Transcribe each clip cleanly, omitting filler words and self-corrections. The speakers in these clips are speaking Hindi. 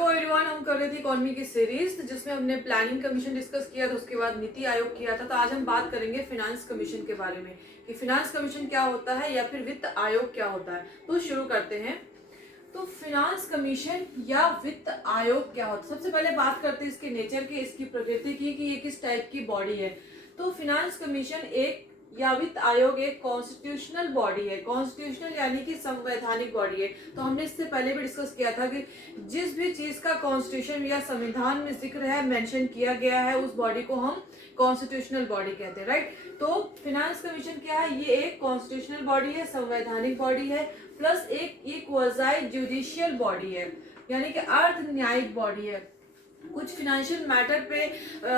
हेलो एवरीवन, हम कर रहे थे इकोनॉमी की सीरीज जिसमें हमने प्लानिंग कमीशन डिस्कस किया था, उसके बाद नीति आयोग किया था। तो आज हम बात करेंगे फिनांस कमीशन के बारे में कि फिनांस कमीशन क्या होता है या फिर वित्त आयोग क्या होता है। तो शुरू करते हैं। तो फिनांस कमीशन या वित्त आयोग क्या होता है, सबसे पहले बात करते हैं इसके नेचर की, इसकी प्रकृति की कि ये किस टाइप की बॉडी है। तो फिनांस कमीशन एक या वित्त आयोग एक कॉन्स्टिट्यूशनल बॉडी है। कॉन्स्टिट्यूशनल यानी कि संवैधानिक बॉडी है। तो हमने इससे पहले भी डिस्कस किया था कि जिस भी चीज का कॉन्स्टिट्यूशन या संविधान में जिक्र है, मेंशन किया गया है, उस बॉडी को हम कॉन्स्टिट्यूशनल बॉडी कहते हैं, राइट। तो फिनांस कमीशन क्या है, ये एक कॉन्स्टिट्यूशनल बॉडी है, संवैधानिक बॉडी है, प्लस एक ये क्वाज़ी जुडिशियल बॉडी है, यानी कि अर्ध न्यायिक बॉडी है। कुछ फिनेंशियल मैटर पे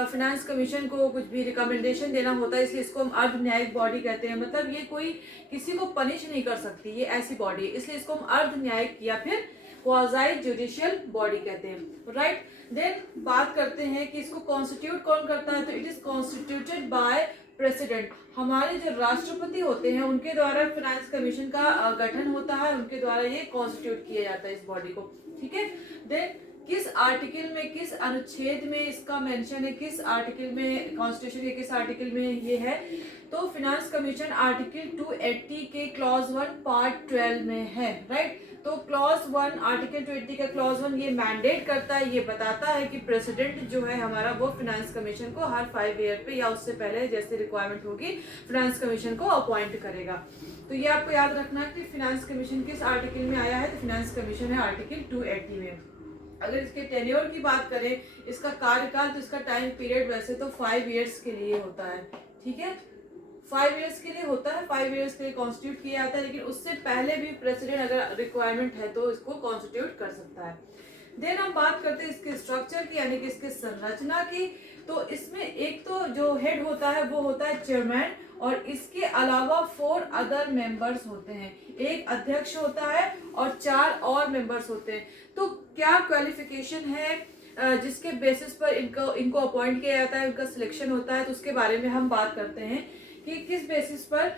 फिनांस कमीशन को कुछ भी रिकमेंडेशन देना होता है, इसलिए इसको हम अर्ध न्यायिक बॉडी कहते हैं। मतलब ये कोई किसी को पनिश नहीं कर सकती, ये ऐसी बॉडी है, इसलिए इसको हम अर्ध न्यायिक या फिर क्वाज़ी जुडिशियल बॉडी कहते हैं, राइट। देन बात करते हैं कि इसको कॉन्स्टिट्यूट कौन करता है। तो it is constituted by president. हमारे जो राष्ट्रपति होते हैं उनके द्वारा फिनांस कमीशन का गठन होता है, उनके द्वारा ये कॉन्स्टिट्यूट किया जाता है इस बॉडी को, ठीक है। देन किस आर्टिकल में, किस अनुच्छेद में इसका मेंशन है, किस आर्टिकल में, कॉन्स्टिट्यूशन के किस आर्टिकल में ये है। तो फिनांस कमीशन आर्टिकल 280 के क्लॉज 1 पार्ट 12 में है, राइट। तो क्लॉज 1 आर्टिकल 280 का क्लॉज 1 ये मैंडेट करता है, ये बताता है कि प्रेसिडेंट जो है हमारा वो फिनांस कमीशन को हर 5 ईयर पे या उससे पहले जैसे रिक्वायरमेंट होगी फिनांस कमीशन को अपॉइंट करेगा। तो ये आपको याद रखना है कि फिनांस कमीशन किस आर्टिकल में आया है। तो फिनांस कमीशन है आर्टिकल 280 में। अगर इसके टेन्योर की बात करें, इसका कार्यकाल, तो इसका टाइम पीरियड वैसे तो 5 इयर्स के लिए होता है, ठीक है। 5 इयर्स के लिए होता है, 5 इयर्स के लिए कॉन्स्टिट्यूट किया जाता है, लेकिन उससे पहले भी प्रेसिडेंट अगर रिक्वायरमेंट है तो इसको कॉन्स्टिट्यूट कर सकता है। देन हम बात करते हैं इसके स्ट्रक्चर की, यानी कि इसके संरचना की। तो इसमें एक तो जो हेड होता है वो होता है चेयरमैन, और इसके अलावा 4 अदर मेंबर्स होते हैं। एक अध्यक्ष होता है और 4 और मेंबर्स होते हैं। तो क्या क्वालिफिकेशन है जिसके बेसिस पर इनको अपॉइंट किया जाता है, उनका सिलेक्शन होता है, तो उसके बारे में हम बात करते हैं कि किस बेसिस पर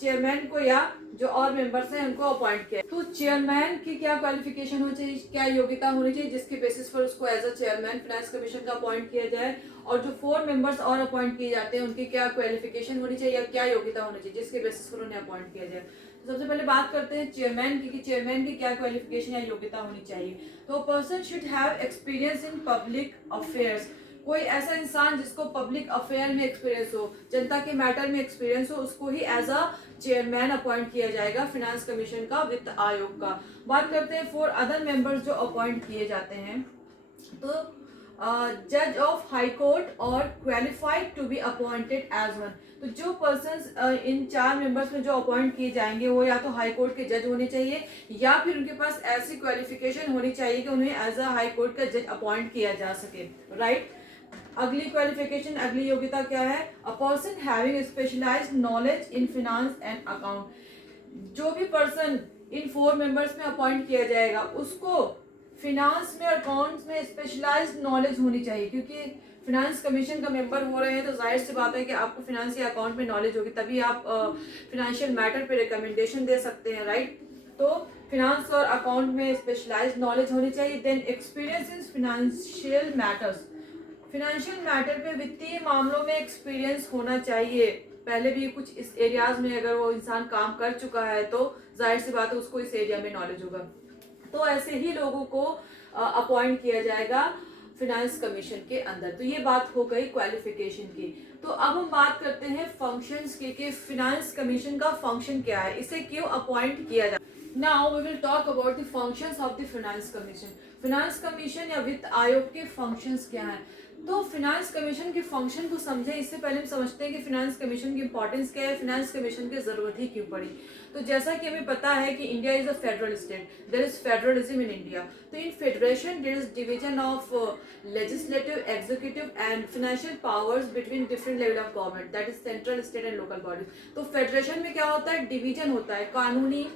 चेयरमैन को या जो और मेंबर्स हैं उनको अपॉइंट किया। तो चेयरमैन की क्या क्वालिफिकेशन होनी चाहिए, क्या योग्यता होनी चाहिए जिसके बेसिस पर उसको as a chairman finance commission का अपॉइंट किया जाए, और जो 4 मेंबर्स और अपॉइंट किए जाते हैं उनकी क्या क्वालिफिकेशन होनी चाहिए या क्या योग्यता होनी चाहिए जिसके बेसिस पर उन्हें अपॉइंट किया जाए। तो सबसे पहले बात करते हैं चेयरमैन की कि चेयरमैन की क्या क्वालिफिकेशन या योग्यता होनी चाहिए। तो person should have experience in public affairs. कोई ऐसा इंसान जिसको पब्लिक अफेयर में एक्सपीरियंस हो, जनता के मैटर में एक्सपीरियंस हो, उसको ही एज अ चेयरमैन अपॉइंट किया जाएगा फिनांस कमीशन का, वित्त आयोग का। बात करते हैं 4 अदर मेंबर्स जो अपॉइंट किए जाते हैं। तो जज ऑफ हाई कोर्ट और qualified to be appointed as one. तो जो पर्सन्स इन 4 मेंबर्स में जो अपॉइंट किए जाएंगे वो या तो हाई कोर्ट के जज होने चाहिए या फिर उनके पास ऐसी क्वालिफिकेशन होनी चाहिए कि उन्हें एज अ हाई कोर्ट का जज अपॉइंट किया जा सके, राइट। अगली क्वालिफिकेशन, अगली योग्यता क्या है, a person having specialized knowledge in finance and account. जो भी पर्सन इन 4 मेंबर्स में अपॉइंट किया जाएगा उसको फिनांस में और अकाउंट्स में स्पेशलाइज्ड नॉलेज होनी चाहिए, क्योंकि फिनांस कमीशन का मेंबर हो रहे हैं तो जाहिर सी बात है कि आपको फिनांस या अकाउंट में नॉलेज होगी, तभी आप फिनेंशियल मैटर पे रिकमेंडेशन दे सकते हैं, राइट। तो फिनांस और अकाउंट में स्पेशलाइज्ड नॉलेज होनी चाहिए। Then experience in financial matters. Financial matter पे, वित्तीय मामलों में एक्सपीरियंस होना चाहिए। पहले भी कुछ इस एरियाज में अगर वो इंसान काम कर चुका है तो जाहिर सी बात है उसको इस एरिया में नॉलेज होगा। तो ऐसे ही लोगों को अपॉइंट किया जाएगा फिनांस कमीशन के अंदर। तो ये बात हो गई क्वालिफिकेशन की। तो अब हम बात करते हैं फंक्शंस की कि फिनांस कमीशन का फंक्शन क्या है, इसे क्यों अपॉइंट किया जाए। Now we will talk about the functions of the finance commission. Finance commission या वित्त आयोग के फंक्शंस क्या हैं। तो फिनांस कमीशन के फंक्शन को समझें इससे पहले हम समझते हैं कि फिनांस कमीशन की इंपॉर्टेंस क्या है, फिनांस कमीशन की जरूरत ही क्यों पड़ी। तो जैसा कि हमें पता है कि India is a federal state, there is federalism in India. तो in federation there is division of legislative, executive and financial powers between different level of government, that is central, state and local bodies. तो फेडरेशन में क्या होता है, डिवीजन होता है, कानूनी,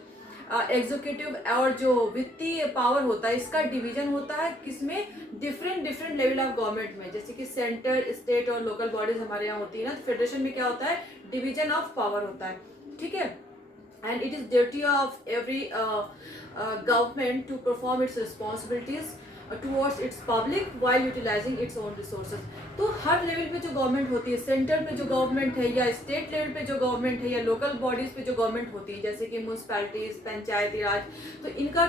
एग्जीक्यूटिव और जो वित्तीय पावर होता है इसका डिवीजन होता है किसमें, डिफरेंट लेवल ऑफ गवर्नमेंट में, जैसे कि सेंटर, स्टेट और लोकल बॉडीज हमारे यहाँ होती है ना। तो फेडरेशन में क्या होता है, डिवीजन ऑफ पावर होता है, ठीक है। and it is duty of every government to perform its responsibilities towards its public while utilizing its own resources. तो हर लेवल पे जो गवर्नमेंट होती है, सेंटर पे जो गवर्नमेंट है या स्टेट लेवल पे जो गवर्नमेंट है या लोकल बॉडीज पे जो गवर्नमेंट होती है, जैसे कि म्यूनसिपैलिटीज, पंचायती राज, तो इनका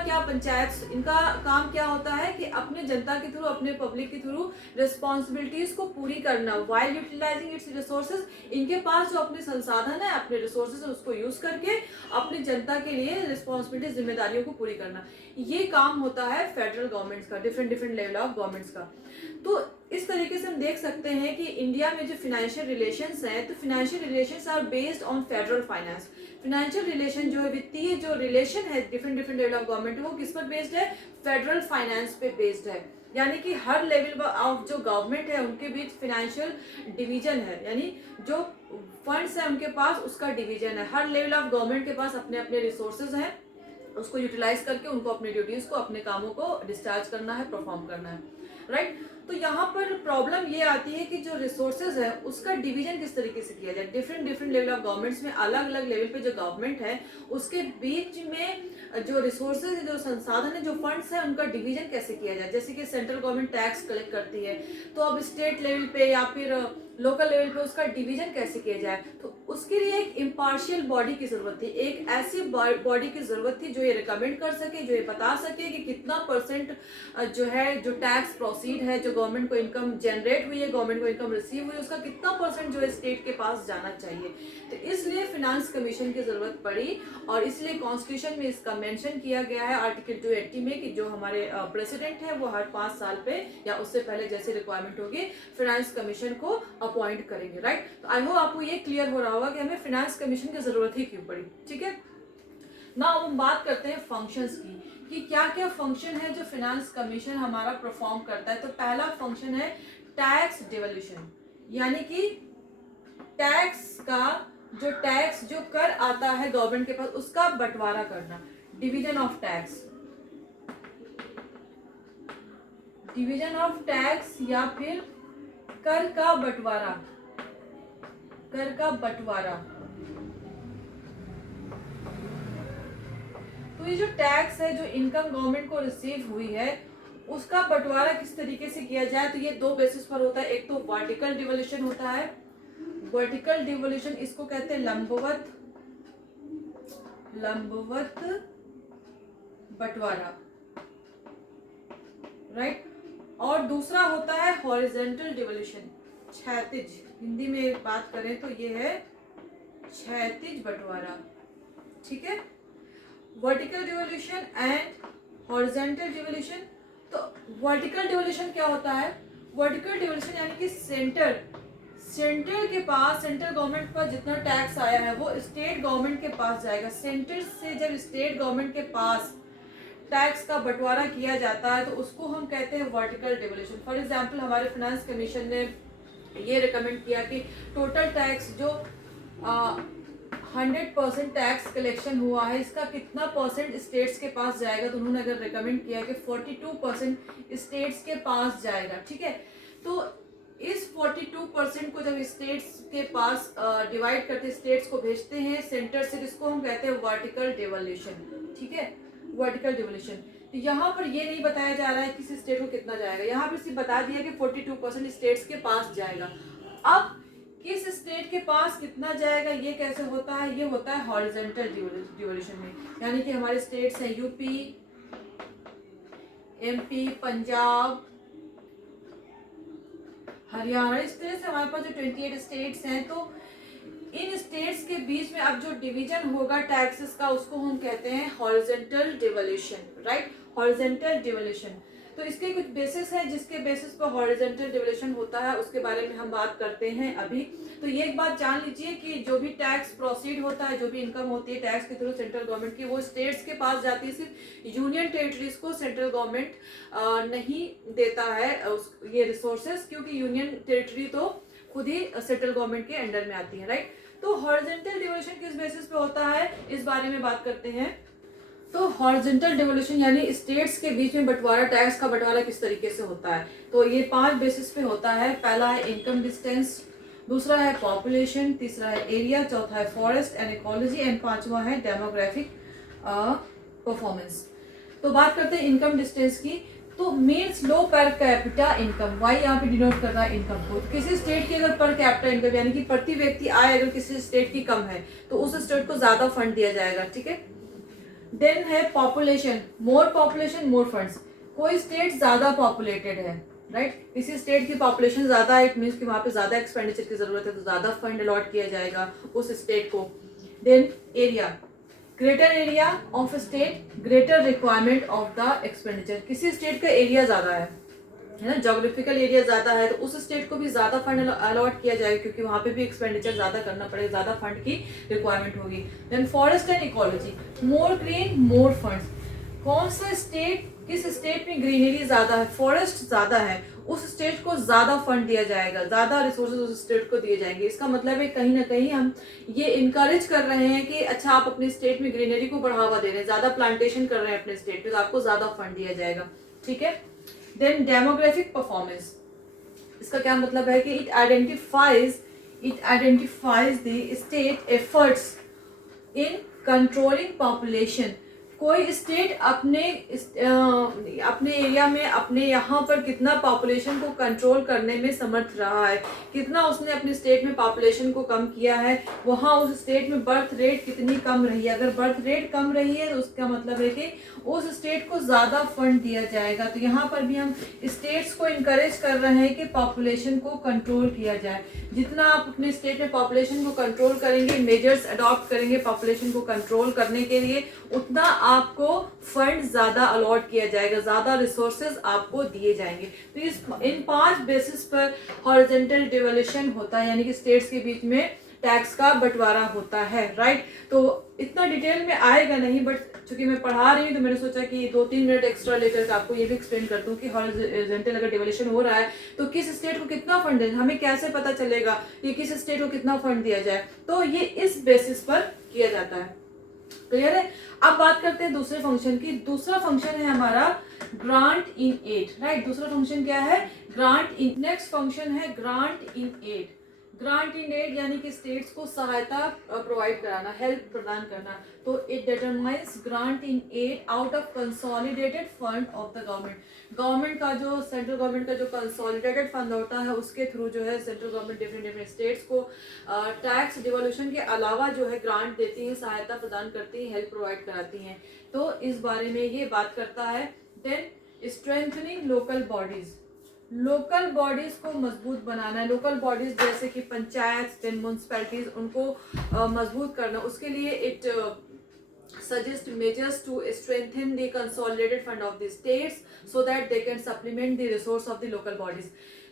इनका काम क्या होता है कि अपने जनता के थ्रू, अपने पब्लिक के थ्रू रिस्पॉन्सिबिलिटीज को पूरी करना वाइल यूटिलाइजिंग इट्स रिसोर्सेज। इनके पास जो अपने संसाधन है, अपने रिसोर्सेज है, उसको यूज करके अपनी जनता के लिए रिस्पॉन्सिबिलिटी, जिम्मेदारियों को पूरी करना, ये काम होता है फेडरल गवर्नमेंट्स का, डिफरेंट लेवल ऑफ गवर्नमेंट्स का। तो इस तरीके से हम देख सकते हैं कि इंडिया में जो फाइनेंशियल रिलेशंस हैं, तो financial relations are based on federal finance. Financial relation जो है, वित्तीय जो रिलेशन है डिफरेंट लेवल ऑफ गवर्नमेंट, वो किस पर बेस्ड है? फेडरल फाइनेंस पे बेस्ड है। यानी कि हर लेवल ऑफ जो गवर्नमेंट है उनके बीच फाइनेंशियल डिवीजन है, यानी जो फंड्स है उनके पास उसका डिवीजन है। हर लेवल ऑफ गवर्नमेंट के पास अपने अपने रिसोर्सेज हैं, उसको यूटिलाइज करके उनको अपने ड्यूटीज को, अपने कामों को डिस्चार्ज करना है, परफॉर्म करना है, राइट। तो यहाँ पर प्रॉब्लम ये आती है कि जो रिसोर्सेज है उसका डिवीजन किस तरीके से किया जाए। डिफरेंट लेवल ऑफ गवर्नमेंट्स में अलग अलग लेवल पे जो गवर्नमेंट है उसके बीच में जो रिसोर्सेज है, जो संसाधन है, जो फंड्स है, उनका डिवीजन कैसे किया जाए। जैसे कि सेंट्रल गवर्नमेंट टैक्स कलेक्ट करती है, तो अब स्टेट लेवल पे या फिर लोकल लेवल पे उसका डिवीजन कैसे किया जाए। तो उसके लिए एक इम्पार्शियल बॉडी की जरूरत थी, एक ऐसी बॉडी की जरूरत थी जो ये रिकमेंड कर सके, जो ये बता सके कि कितना परसेंट जो है, जो टैक्स प्रोसीड है, जो गवर्नमेंट को इनकम जनरेट हुई है, गवर्नमेंट को इनकम रिसीव हुई है, उसका कितना परसेंट जो है स्टेट के पास जाना चाहिए। तो इसलिए फिनांस कमीशन की जरूरत पड़ी, और इसलिए कॉन्स्टिट्यूशन में इसका मेंशन किया गया है आर्टिकल 280 में कि जो हमारे प्रेसिडेंट है वो हर 5 साल पे या उससे पहले जैसे रिक्वायरमेंट होगी फिनांस कमीशन को अपॉइंट करेंगे, राइट। तो आई होप आपको ये क्लियर हो रहा होगा कि हमें फिनांस कमीशन की जरूरत ही क्यों पड़ी, ठीक है। ना हम बात करते हैं फंक्शंस की कि क्या क्या फंक्शन है जो फिनांस कमीशन हमारा परफॉर्म करता है। तो पहला फंक्शन है टैक्स डिवोल्यूशन, यानी कि टैक्स जो कर आता है गवर्नमेंट के पास उसका बंटवारा करना, डिवीजन ऑफ टैक्स या फिर कर का बंटवारा। तो ये जो टैक्स है, जो इनकम गवर्नमेंट को रिसीव हुई है, उसका बंटवारा किस तरीके से किया जाए। तो ये 2 बेसिस पर होता है। एक तो वर्टिकल डिवोल्यूशन होता है, वर्टिकल डिवोल्यूशन इसको कहते हैं लंबवत बंटवारा, राइट। और दूसरा होता है हॉरिजॉन्टल डिवोल्यूशन, क्षैतिज, हिंदी में बात करें तो ये है क्षैतिज बंटवारा, ठीक है। Vertical devolution and horizontal devolution. तो वर्टिकल डिवोल्यूशन क्या होता है? वर्टिकल डिवोल्यूशन यानी कि सेंटर के पास, सेंट्रल गवर्नमेंट पर जितना टैक्स आया है वो स्टेट गवर्नमेंट के पास जाएगा। सेंटर से जब स्टेट गवर्नमेंट के पास टैक्स का बंटवारा किया जाता है तो उसको हम कहते हैं वर्टिकल डिवोल्यूशन। फॉर एग्जांपल हमारे फाइनेंस कमीशन ने ये रिकमेंड किया कि टोटल टैक्स जो 100% टैक्स कलेक्शन हुआ है, इसका कितना परसेंट स्टेट्स के पास जाएगा। तो उन्होंने अगर रिकमेंड किया कि 42% स्टेट्स के पास जाएगा, ठीक है। तो इस 42% को जब स्टेट्स के पास डिवाइड करते, स्टेट्स को भेजते हैं सेंटर से, इसको हम कहते हैं वर्टिकल डिवोल्यूशन, ठीक है, वर्टिकल डिवोल्यूशन। तो यहाँ पर ये नहीं बताया जा रहा है किस स्टेट को कितना जाएगा, यहाँ पर सिर्फ बता दिया कि 42% स्टेट्स के पास जाएगा। अब किस स्टेट के पास कितना जाएगा ये कैसे होता है? ये होता है हॉरिजॉन्टल डिवोल्यूशन में, यानी कि हमारे स्टेट्स हैं यूपी, एमपी, पंजाब, हरियाणा, इस तरह से हमारे पास जो 28 स्टेट्स हैं, तो इन स्टेट्स के बीच में अब जो डिवीजन होगा टैक्सेस का उसको हम कहते हैं horizontal devolution, right, horizontal devolution. तो इसके कुछ बेसिस है जिसके बेसिस पर हॉरिजॉन्टल डिवोल्यूशन होता है, उसके बारे में हम बात करते हैं अभी। तो ये एक बात जान लीजिए कि जो भी टैक्स प्रोसीड होता है, जो भी इनकम होती है टैक्स के थ्रू सेंट्रल गवर्नमेंट की, वो स्टेट्स के पास जाती है। सिर्फ यूनियन टेरिटरीज को सेंट्रल गवर्नमेंट नहीं देता है ये रिसोर्सेस, क्योंकि यूनियन टेरिटरी तो खुद ही सेंट्रल गवर्नमेंट के अंडर में आती है, राइट। तो हॉरिजॉन्टल डिवोल्यूशन किस बेसिस पे होता है, इस बारे में बात करते हैं। तो हॉरिजॉन्टल डिवोल्यूशन यानी स्टेट्स के बीच में बंटवारा, टैक्स का बंटवारा किस तरीके से होता है। तो ये 5 बेसिस पे होता है। पहला है इनकम डिस्टेंस, दूसरा है पॉपुलेशन, तीसरा है एरिया, चौथा है फॉरेस्ट एंड इकोलॉजी एंड पांचवा है डेमोग्राफिक परफॉर्मेंस। तो बात करते हैं इनकम डिस्टेंस की। तो means low per capita income, Y यहाँ पे डिनोट कर रहा है इनकम को। तो किसी स्टेट की अगर पर कैपिटा इनकम यानी कि प्रति व्यक्ति आय अगर किसी स्टेट की कम है तो उस स्टेट को ज्यादा फंड दिया जाएगा, ठीक है। देन है पॉपुलेशन, मोर पॉपुलेशन मोर फंड्स। कोई स्टेट ज्यादा पॉपुलेटेड है, राइट, किसी स्टेट की पॉपुलेशन ज्यादा है, इट मीन्स कि वहां पे ज्यादा एक्सपेंडिचर की जरूरत है तो ज्यादा फंड अलॉट किया जाएगा उस स्टेट को। Then area, greater area of state greater requirement of the expenditure. किसी स्टेट का एरिया ज्यादा है ना, जोग्राफिकल एरिया ज्यादा है, तो उस स्टेट को भी ज्यादा फंड अलॉट किया जाएगा क्योंकि वहां पे भी एक्सपेंडिचर ज्यादा करना पड़ेगा, ज्यादा फंड की रिक्वायरमेंट होगी। Then forest and ecology, more green more funds. कौन सा स्टेट, किस स्टेट में ग्रीनरी ज्यादा है, फॉरेस्ट ज्यादा है, उस स्टेट को ज्यादा फंड दिया जाएगा, ज्यादा रिसोर्सेज उस स्टेट को दिए जाएंगे। इसका मतलब है कहीं ना कहीं हम ये इनकरेज कर रहे हैं कि अच्छा आप अपने स्टेट में ग्रीनरी को बढ़ावा दे रहे हैं, ज्यादा प्लांटेशन कर रहे हैं अपने स्टेट में, तो आपको ज्यादा फंड दिया जाएगा, ठीक है। देन डेमोग्राफिक परफॉर्मेंस, इसका क्या मतलब है कि it identifies the state efforts in controlling population. कोई स्टेट अपने एरिया में, अपने यहाँ पर कितना पॉपुलेशन को कंट्रोल करने में समर्थ रहा है, कितना उसने अपने स्टेट में पॉपुलेशन को कम किया है, वहाँ उस स्टेट में बर्थ रेट कितनी कम रही है। अगर बर्थ रेट कम रही है तो उसका मतलब है कि उस स्टेट को ज़्यादा फंड दिया जाएगा। तो यहाँ पर भी हम स्टेट्स को इनकरेज कर रहे हैं कि पॉपुलेशन को कंट्रोल किया जाए। जितना आप अपने स्टेट में पॉपुलेशन को कंट्रोल करेंगे, मेजर्स अडॉप्ट करेंगे पॉपुलेशन को कंट्रोल करने के लिए, उतना आपको फंड ज्यादा अलॉट किया जाएगा, ज्यादा रिसोर्सेज आपको दिए जाएंगे। तो इन 5 बेसिस पर हॉरिजॉन्टल डिवोल्यूशन होता है, यानी कि स्टेट्स के बीच में टैक्स का बंटवारा होता है, राइट। तो इतना डिटेल में आएगा नहीं, बट चूंकि मैं पढ़ा रही हूँ तो मैंने सोचा कि 2-3 मिनट एक्स्ट्रा लेकर आपको ये भी एक्सप्लेन कर दूं कि हॉरिजॉन्टल अगर डिवोल्यूशन हो रहा है तो किस स्टेट को कितना फंड देना, हमें कैसे पता चलेगा कि किस स्टेट को कितना फंड दिया जाए। तो ये इस बेसिस पर किया जाता है, क्लियर है। अब बात करते हैं दूसरे फंक्शन की। दूसरा फंक्शन है हमारा ग्रांट इन एड, राइट। दूसरा फंक्शन क्या है, ग्रांट इन। नेक्स्ट फंक्शन है grant in aid. Grant in aid यानी कि स्टेट्स को सहायता प्रोवाइड कराना, हेल्प प्रदान करना। तो it determines grant in aid out of consolidated fund of the government. Government का जो, सेंट्रल गवर्नमेंट का जो कंसोलिडेटेड फंड होता है उसके थ्रू जो है सेंट्रल गवर्नमेंट डिफरेंट स्टेट्स को टैक्स डिवोल्यूशन के अलावा जो है ग्रांट देती है, सहायता प्रदान करती है, हेल्प प्रोवाइड कराती हैं। तो इस बारे में ये बात करता है। Then strengthening local bodies, local bodies को मजबूत बनाना है। लोकल बॉडीज जैसे कि पंचायत, देन म्यूनसिपैलिटीज, उनको मजबूत करना, उसके लिए it suggest measures to strengthen the consolidated fund of the states so that they can supplement the resource of the local bodies।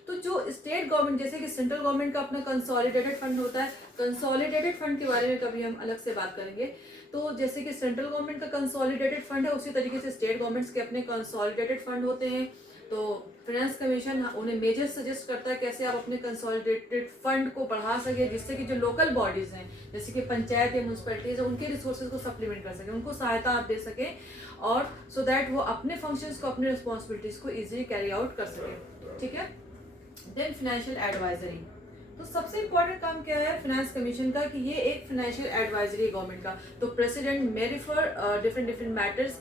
तो जो स्टेट गवर्नमेंट, जैसे कि सेंट्रल गवर्नमेंट का अपना कंसोलिडेटेड फंड होता है, कंसोलिडेटेड फंड के बारे में कभी हम अलग से बात करेंगे। तो जैसे कि सेंट्रल गवर्नमेंट का कंसोलिडेटेड फंड है, उसी तरीके से स्टेट गवर्नमेंट्स के अपने कंसोलिडेटेड फंड होते हैं। तो फाइनेंस कमीशन उन्हें मेजर सजेस्ट करता है कैसे आप अपने कंसोलिडेटेड फंड को बढ़ा सके, जिससे कि जो लोकल बॉडीज हैं जैसे कि पंचायत या म्यूनसिपैलिटीज है, उनके रिसोर्सेज को सप्लीमेंट कर सके, उनको सहायता आप दे सके, और सो दैट वो अपने फंक्शंस को, अपने रिस्पॉन्सिबिलिटीज को इजीली कैरी आउट कर सके, ठीक है। Then financial advisory. तो सबसे इम्पोर्टेंट काम क्या है फाइनेंस कमीशन का कि ये एक फाइनेंशियल एडवाइजरी गवर्नमेंट का। तो president may refer different matters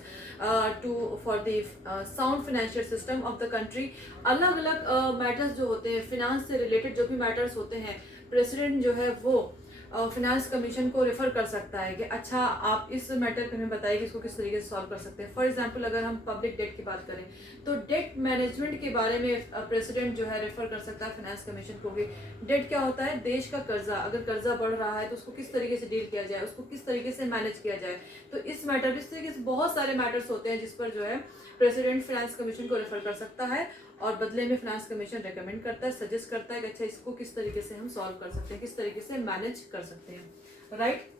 to for the sound financial system of the country. अलग अलग मैटर्स जो होते हैं, फिनेंस से रिलेटेड जो भी मैटर्स होते हैं, प्रेसिडेंट जो है वो फाइनेंस कमीशन को रेफर कर सकता है कि अच्छा आप इस मैटर पे हमें बताइए कि इसको किस तरीके से सॉल्व कर सकते हैं। फॉर एग्जांपल अगर हम पब्लिक डेट की बात करें तो डेट मैनेजमेंट के बारे में प्रेसिडेंट जो है रेफर कर सकता है फाइनेंस कमीशन को भी। डेट क्या होता है, देश का कर्जा, अगर कर्जा बढ़ रहा है तो उसको किस तरीके से डील किया जाए, उसको किस तरीके से मैनेज किया जाए। तो इस मैटर, इस तरीके से बहुत सारे मैटर्स होते हैं जिस पर जो है प्रेसिडेंट फाइनेंस कमीशन को रेफर कर सकता है, और बदले में फाइनेंस कमीशन रेकमेंड करता है, सजेस्ट करता है कि अच्छा इसको किस तरीके से हम सॉल्व कर सकते हैं, किस तरीके से मैनेज कर सकते हैं, राइट।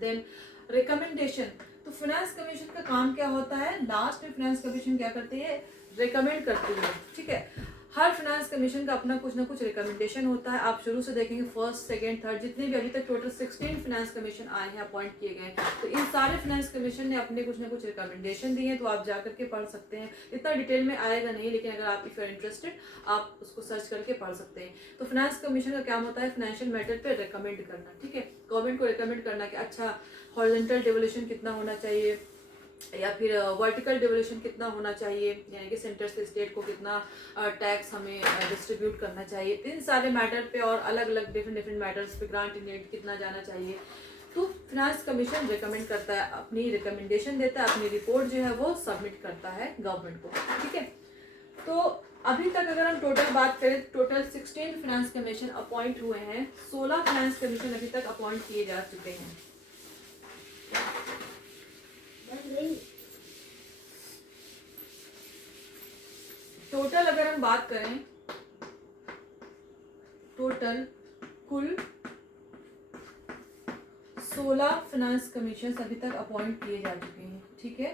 Then recommendation. तो फाइनेंस कमीशन का काम क्या होता है, लास्ट में फाइनेंस कमीशन क्या करती है, रिकमेंड करती है, ठीक है। हर फाइनेंस कमीशन का अपना कुछ ना कुछ रिकमेंडेशन होता है। आप शुरू से देखेंगे फर्स्ट, सेकंड, थर्ड, जितने भी अभी तक टोटल 16 फाइनेंस कमीशन आए हैं, अपॉइंट किए गए हैं, तो इन सारे फाइनेंस कमीशन ने अपने कुछ ना कुछ रिकमेंडेशन दिए हैं, तो आप जा करके पढ़ सकते हैं। इतना डिटेल में आएगा नहीं, लेकिन अगर आप इफ यू आर इंटरेस्टेड आप उसको सर्च करके पढ़ सकते हैं। तो फाइनेंस कमीशन का काम होता है फाइनेंशियल मैटर पे रिकमेंड करना, ठीक है, गवर्नमेंट को रिकमेंड करना कि अच्छा हॉरिजॉन्टल डेवल्यूशन कितना होना चाहिए या फिर वर्टिकल डेवल्यूशन कितना होना चाहिए, यानी कि सेंटर से स्टेट को कितना टैक्स हमें डिस्ट्रीब्यूट करना चाहिए, इन सारे मैटर पे और अलग अलग डिफरेंट मैटर्स पे ग्रांट इन एड कितना जाना चाहिए। तो फाइनेंस कमीशन रिकमेंड करता है, अपनी रिकमेंडेशन देता है, अपनी रिपोर्ट जो है वो सबमिट करता है गवर्नमेंट को, ठीक है। तो अभी तक अगर हम टोटल बात करें, टोटल 16 फाइनेंस कमीशन अपॉइंट हुए हैं, 16 फाइनेंस कमीशन अभी तक अपॉइंट किए जा चुके हैं। टोटल अगर हम बात करें, टोटल कुल 16 फाइनेंस कमीशन अभी तक अपॉइंट किए जा चुके हैं, ठीक है।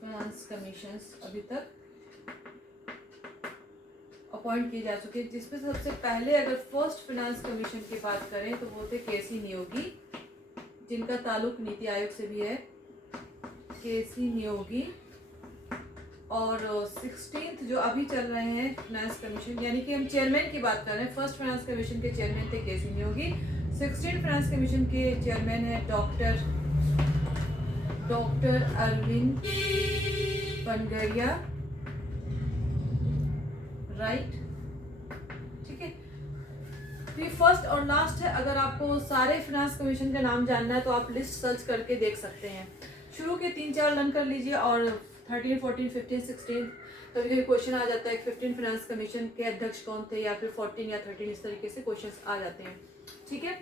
फाइनेंस कमीशन अभी तक अपॉइंट किए जा चुके हैं, जिसमें सबसे पहले अगर फर्स्ट फाइनेंस कमीशन की बात करें तो वो थे केसी नियोगी, जिनका ताल्लुक नीति आयोग से भी है, केसी नियोगी। और 16th जो अभी चल रहे हैं फाइनेंस कमीशन, यानी कि हम चेयरमैन की बात कर रहे हैं, फर्स्ट फाइनेंस कमीशन के चेयरमैन थे केसी नियोगी, 16th फाइनेंस कमीशन के चेयरमैन है डॉक्टर अरविंद पनगड़िया, राइट, ठीक है। तो ये फर्स्ट और लास्ट है। अगर आपको सारे फाइनेंस कमीशन का नाम जानना है तो आप लिस्ट सर्च करके देख सकते हैं। शुरू के 3-4 रन कर लीजिए और 13, 14, 15, 16 कभी कभी क्वेश्चन आ जाता है 15 फाइनेंस कमीशन के अध्यक्ष कौन थे, या फिर 14 या 13, इस तरीके से क्वेश्चंस आ जाते हैं, ठीक है।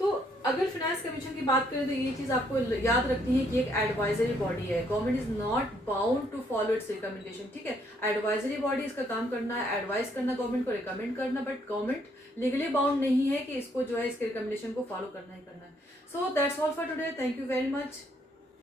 तो अगर फाइनेंस कमीशन की बात करें तो ये चीज़ आपको याद रखनी है कि एक एडवाइजरी बॉडी है, government is not bound to follow its recommendation, ठीक है। एडवाइजरी बॉडी, इसका काम करना है एडवाइस करना, गवर्नमेंट को रिकमेंड करना, बट गवर्नमेंट लीगली बाउंड नहीं है कि इसको जो है इसके रिकमेंडेशन को फॉलो करना ही करना है। So that's all for today, thank you very much.